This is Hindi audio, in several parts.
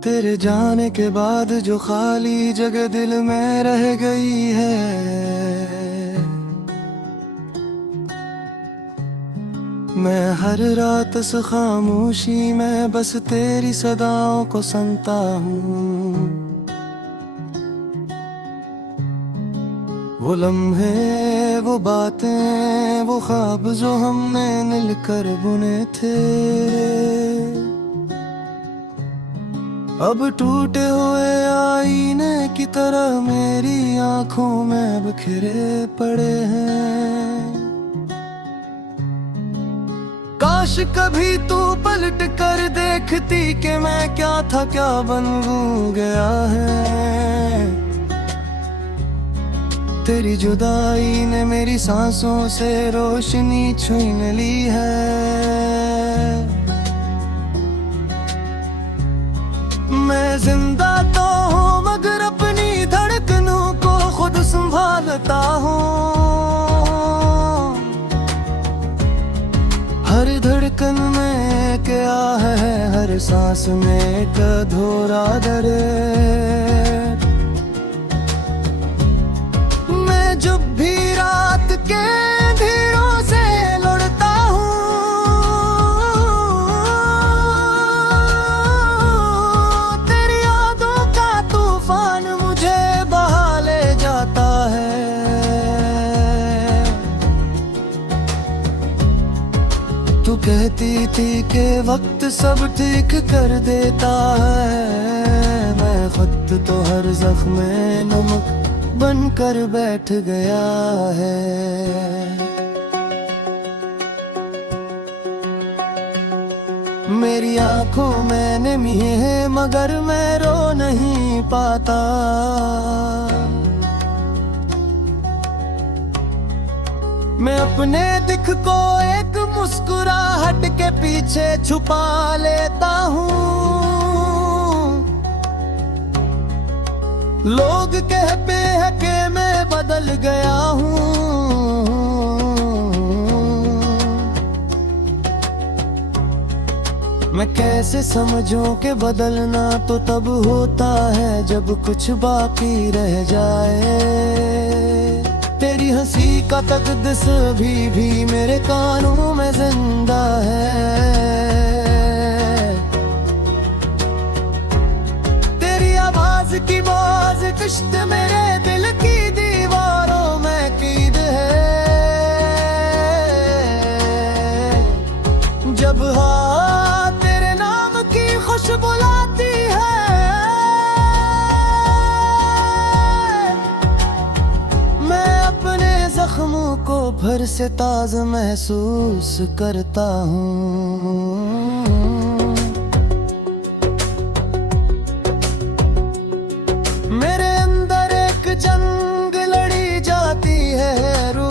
तेरे जाने के बाद जो खाली जगह दिल में रह गई है, मैं हर रात इस खामोशी में बस तेरी सदाओं को सुनता हूँ। वो लम्हे, वो बातें, वो ख्वाब जो हमने मिलकर बुने थे, अब टूटे हुए आईने की तरह मेरी आंखों में बिखरे पड़े हैं। काश कभी तू पलट कर देखती कि मैं क्या था, क्या बन गया है। तेरी जुदाई ने मेरी सांसों से रोशनी छीन ली है। मैं जिंदा तो हूँ मगर अपनी धड़कनों को खुद संभालता हूँ। हर धड़कन में क्या है, हर सांस में एक अधूरा दर्द। मैं जब भी रात के अंधेरों से लड़ता हूँ, तेरी यादों का तूफान मुझे बहा ले जाता है। तू कहती थी कि वक्त सब ठीक कर देता है, मैं खत तो हर जख्म में नमक बनकर बैठ गया है। मेरी आंखों में नमी है मगर मैं रो नहीं पाता। मैं अपने दिख को एक मुस्कुराहट के पीछे छुपा लेता हूँ। लोग कहते हैं कि मैं बदल गया हूँ, मैं कैसे समझूं कि बदलना तो तब होता है जब कुछ बाकी रह जाए। तेरी हंसी का तकदस अभी भी मेरे कानों में जिंदा है। तेरी आवाज की बाज कश्त मेरे दिल की दीवारों में कीद है। जब हाँ तेरे नाम की खुशबू लाती है, मैं अपने जख्मों को फिर से ताज़ा महसूस करता हूँ। मेरे अंदर एक जंग लड़ी जाती है रोज।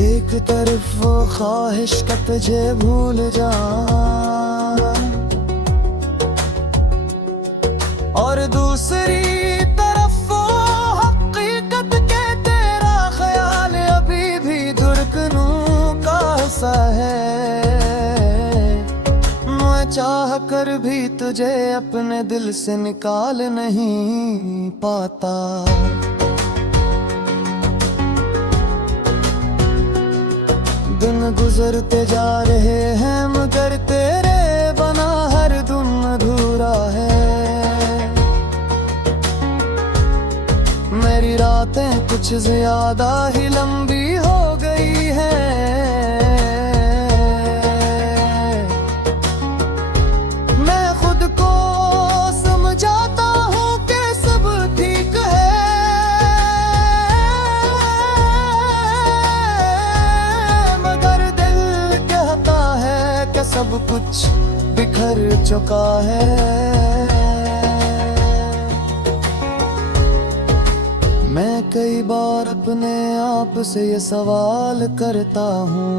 एक तरफ वो ख्वाहिश का तुझे भूल जाऊं, और दूसरी तरफ वो हकीकत के तेरा ख्याल अभी भी धड़कनों का हिस्सा है। चाह कर भी तुझे अपने दिल से निकाल नहीं पाता। दिन गुजरते जा रहे हैं मगर तेरे बना हर दिन अधूरा है। मेरी रातें कुछ ज्यादा ही लंबी हो गई हैं। सब कुछ बिखर चुका है। मैं कई बार अपने आप से ये सवाल करता हूँ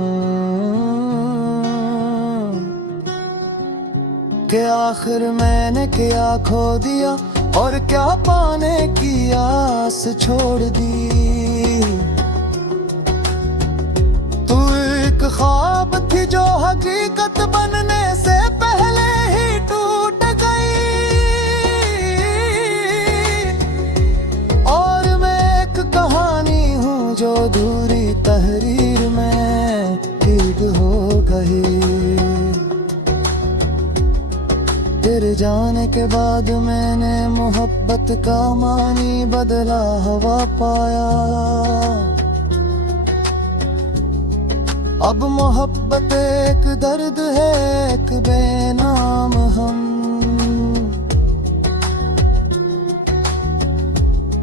कि आखिर मैंने क्या खो दिया और क्या पाने की आस छोड़ दी। तू एक ख्वाब थी जो हकीकत बनने से पहले ही टूट गई। और मैं एक कहानी हूँ जो दूरी तहरीर में ईद हो गई। तेरे जाने के बाद मैंने मोहब्बत का मानी बदला हवा पाया। अब मोहब्बत एक दर्द है, एक बेनाम हम।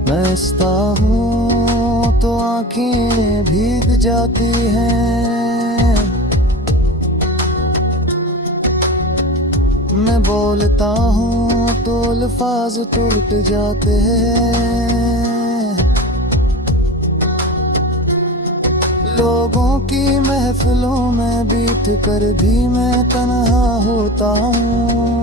मैं हंसता हूँ तो आँखें भीग जाती हैं। मैं बोलता हूँ तो अल्फाज टूट जाते हैं। लोगों की महफिलों में बैठ कर भी मैं तन्हा होता हूँ।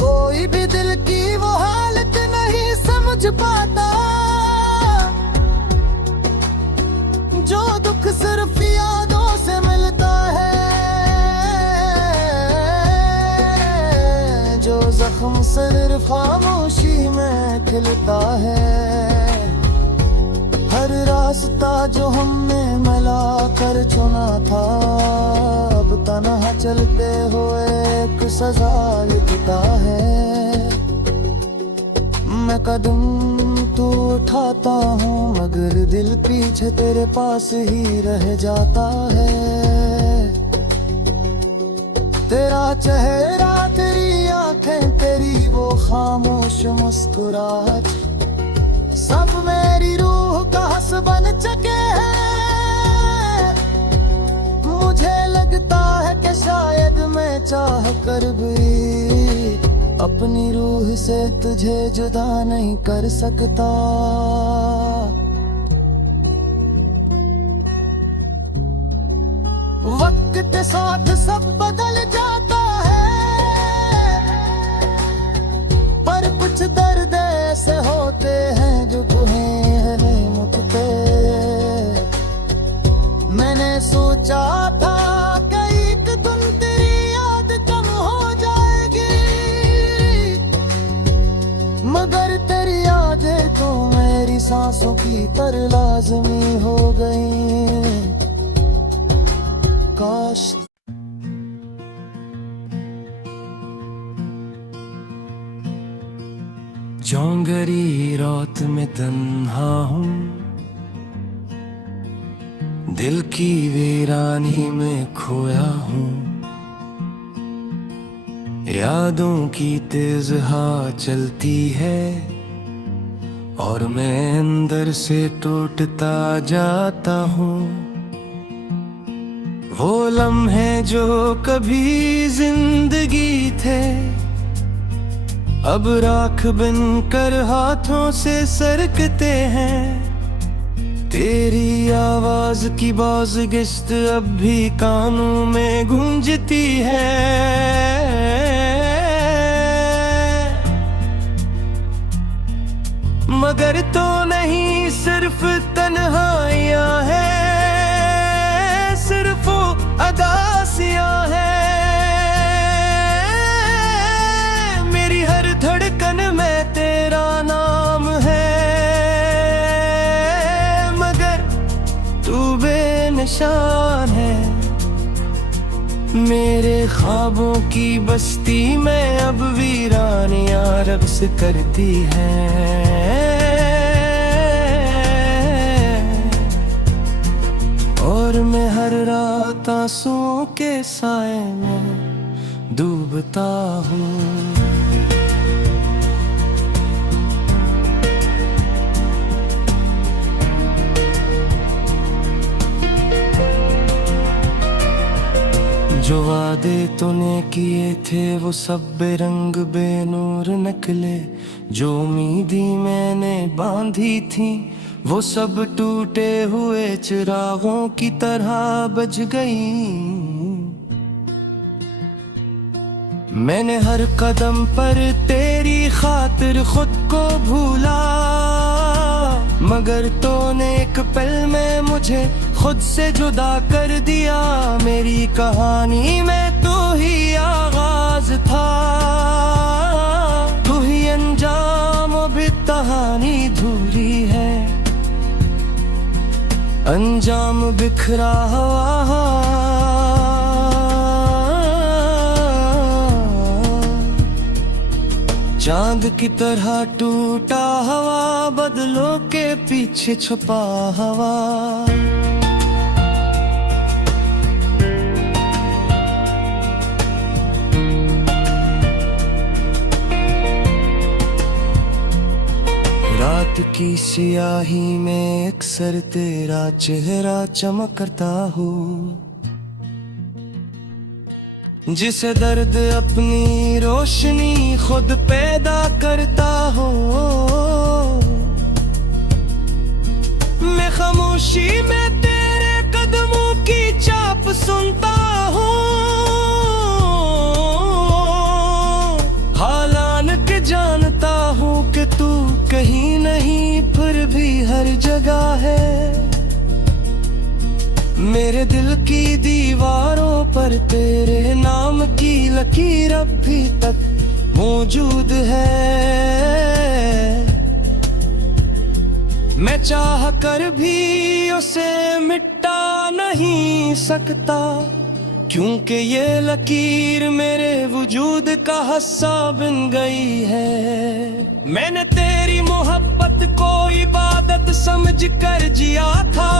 कोई भी दिल की वो हालत नहीं समझ पाता, जो दुख सिर्फ यादों से मिलता है, जो जख्म सिर्फ खामोशी में खिलता है। हर रास्ता जो हमने मिला कर चुना था, अब तन्हा चलते हुए एक सजा लिखता है। मैं कदम तो उठाता हूँ मगर दिल पीछे तेरे पास ही रह जाता है। तेरा चेहरा, तेरी आंखें, तेरी वो खामोश मुस्कुराहट, सब मेरी रूह का हंस बन चुके हैं। मुझे लगता है कि शायद मैं चाह कर भी अपनी रूह से तुझे जुदा नहीं कर सकता। वक्त के साथ सब बदल जाता है, पर कुछ दर्द ऐसे होते हैं जो तुम्हें मुझते। मैंने सोचा था कि एक दिन तेरी याद कम हो जाएगी, मगर तेरी यादें तो मेरी सांसों की तरह लाज़मी हो गई। काश जौंगरी रात में तन्हा हूँ, दिल की वीरानी में खोया हूँ। यादों की तेज हवा चलती है और मैं अंदर से टूटता जाता हूँ। वो लम्हे जो कभी जिंदगी थे, अब राख बनकर हाथों से सरकते हैं। तेरी आवाज की बाज़गिश्त अब भी कानों में गूंजती है। मगर तो नहीं सिर्फ तन्हाइयाँ हैं, सिर्फ अदासियाँ हैं। मेरी हर धड़कन में तेरा नाम है, मगर तू बेनिशान है। मेरे ख्वाबों की बस्ती में अब वीरानियां रक्स करती हैं। और मैं हर रात आंसुओं के साए में डूबता हूँ। जो वादे तूने किए थे वो सब बेरंग बेनूर निकले। जो उम्मीदी मैंने बांधी थी वो सब टूटे हुए चिरागों की तरह बुझ गई। मैंने हर कदम पर तेरी खातिर खुद को भूला, मगर तूने एक पल में मुझे खुद से जुदा कर दिया। मेरी कहानी में तू ही आगाज था, तू ही अंजाम, भी कहानी धूरी है। अंजाम बिखरा हुआ, चांद की तरह टूटा हवा, बदलों के पीछे छुपा हवा। रात की सियाही में अक्सर तेरा चेहरा चमकता हूँ, जिसे दर्द अपनी रोशनी खुद पैदा करता हो। मैं खामोशी में तेरे कदमों की चाप सुनता हूँ, हालांकि जानता हूँ कि तू कहीं नहीं फिर भी हर जगह है। मेरे दिल की दीवारों पर तेरे नाम की लकीर अभी तक मौजूद है। मैं चाह कर भी उसे मिटा नहीं सकता, क्योंकि ये लकीर मेरे वजूद का हिस्सा बन गई है। मैंने तेरी मोहब्बत को इबादत समझ कर जिया था,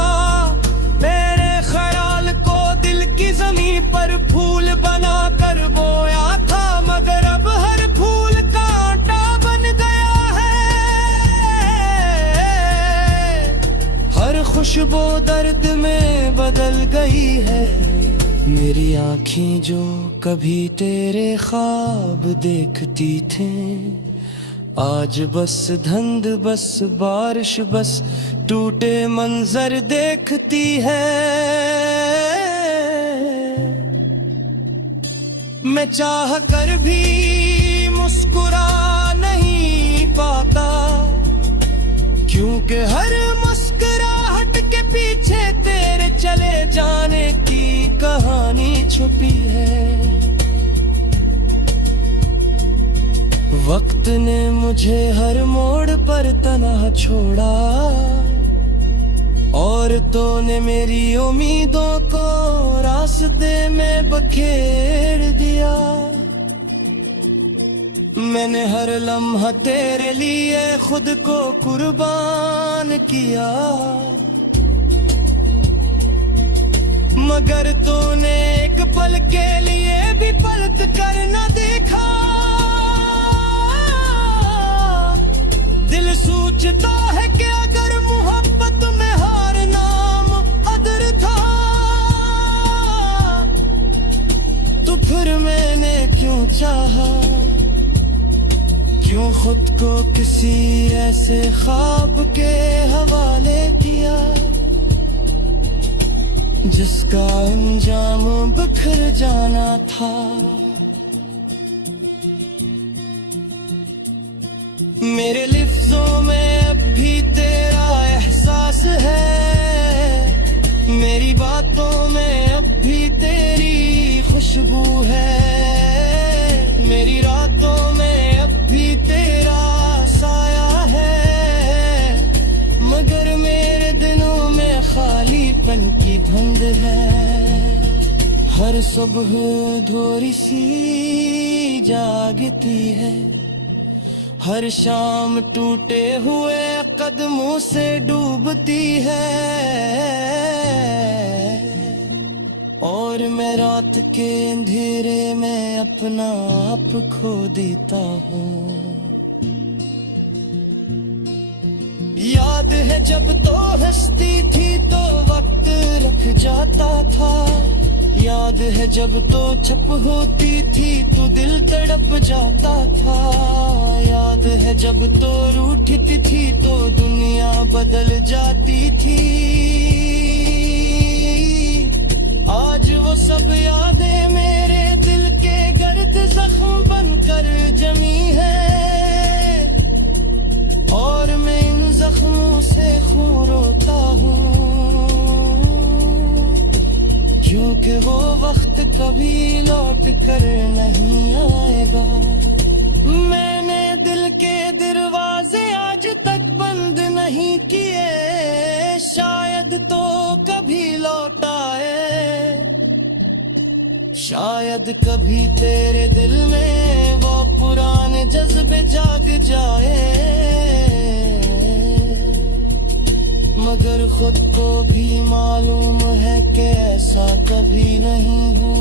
मेरे ख्याल को दिल की जमीन पर फूल बना कर बोया था। मगर अब हर फूल कांटा बन गया है, हर खुशबू दर्द में बदल गई है। मेरी आँखें जो कभी तेरे ख्वाब देखती थी, आज बस धुंध, बस बारिश, बस टूटे मंजर देखती है। मैं चाह कर भी मुस्कुरा नहीं पाता, क्योंकि हर मुस्कुराहट के पीछे तेरे चले जाने की कहानी छुपी है। वक्त ने मुझे हर मोड़ पर तन्हा छोड़ा, और तूने मेरी उम्मीदों को रास्ते में बखेर दिया। मैंने हर लम्हा तेरे लिए खुद को कुर्बान किया, मगर तूने एक पल के लिए भी पलट कर न देखा। दिल सोचता है कि अगर मोहब्बत में हार नाम अदर था, तो फिर मैंने क्यों चाहा, क्यों खुद को किसी ऐसे ख्वाब के हवाले किया, जिसका अंजाम बिखर जाना था। मेरे लिफ्ज़ों में अब भी तेरा एहसास है, मेरी बातों में अब भी तेरी खुशबू है, मेरी रातों में अब भी तेरा साया है, मगर मेरे दिनों में खालीपन की धुंध है। हर सुबह थोड़ी सी जागती है, हर शाम टूटे हुए कदमों से डूबती है, और मैं रात के अंधेरे में अपना आप खो देता हूँ। याद है जब तो हंसती थी तो वक्त रख जाता था, याद है जब तो छप होती थी तो दिल तड़प जाता था, याद है जब तो रूठती थी तो दुनिया बदल जाती थी। आज वो सब यादें मेरे दिल के गर्द जख्म बनकर जमी है, और मैं इन जख्मों से वो वक्त कभी लौट कर नहीं आएगा। मैंने दिल के दरवाजे आज तक बंद नहीं किए, शायद तो कभी लौट आए। शायद कभी तेरे दिल में वो पुराने जज्बे जाग जाए, मगर खुद को भी मालूम है कि ऐसा कभी नहीं हुआ।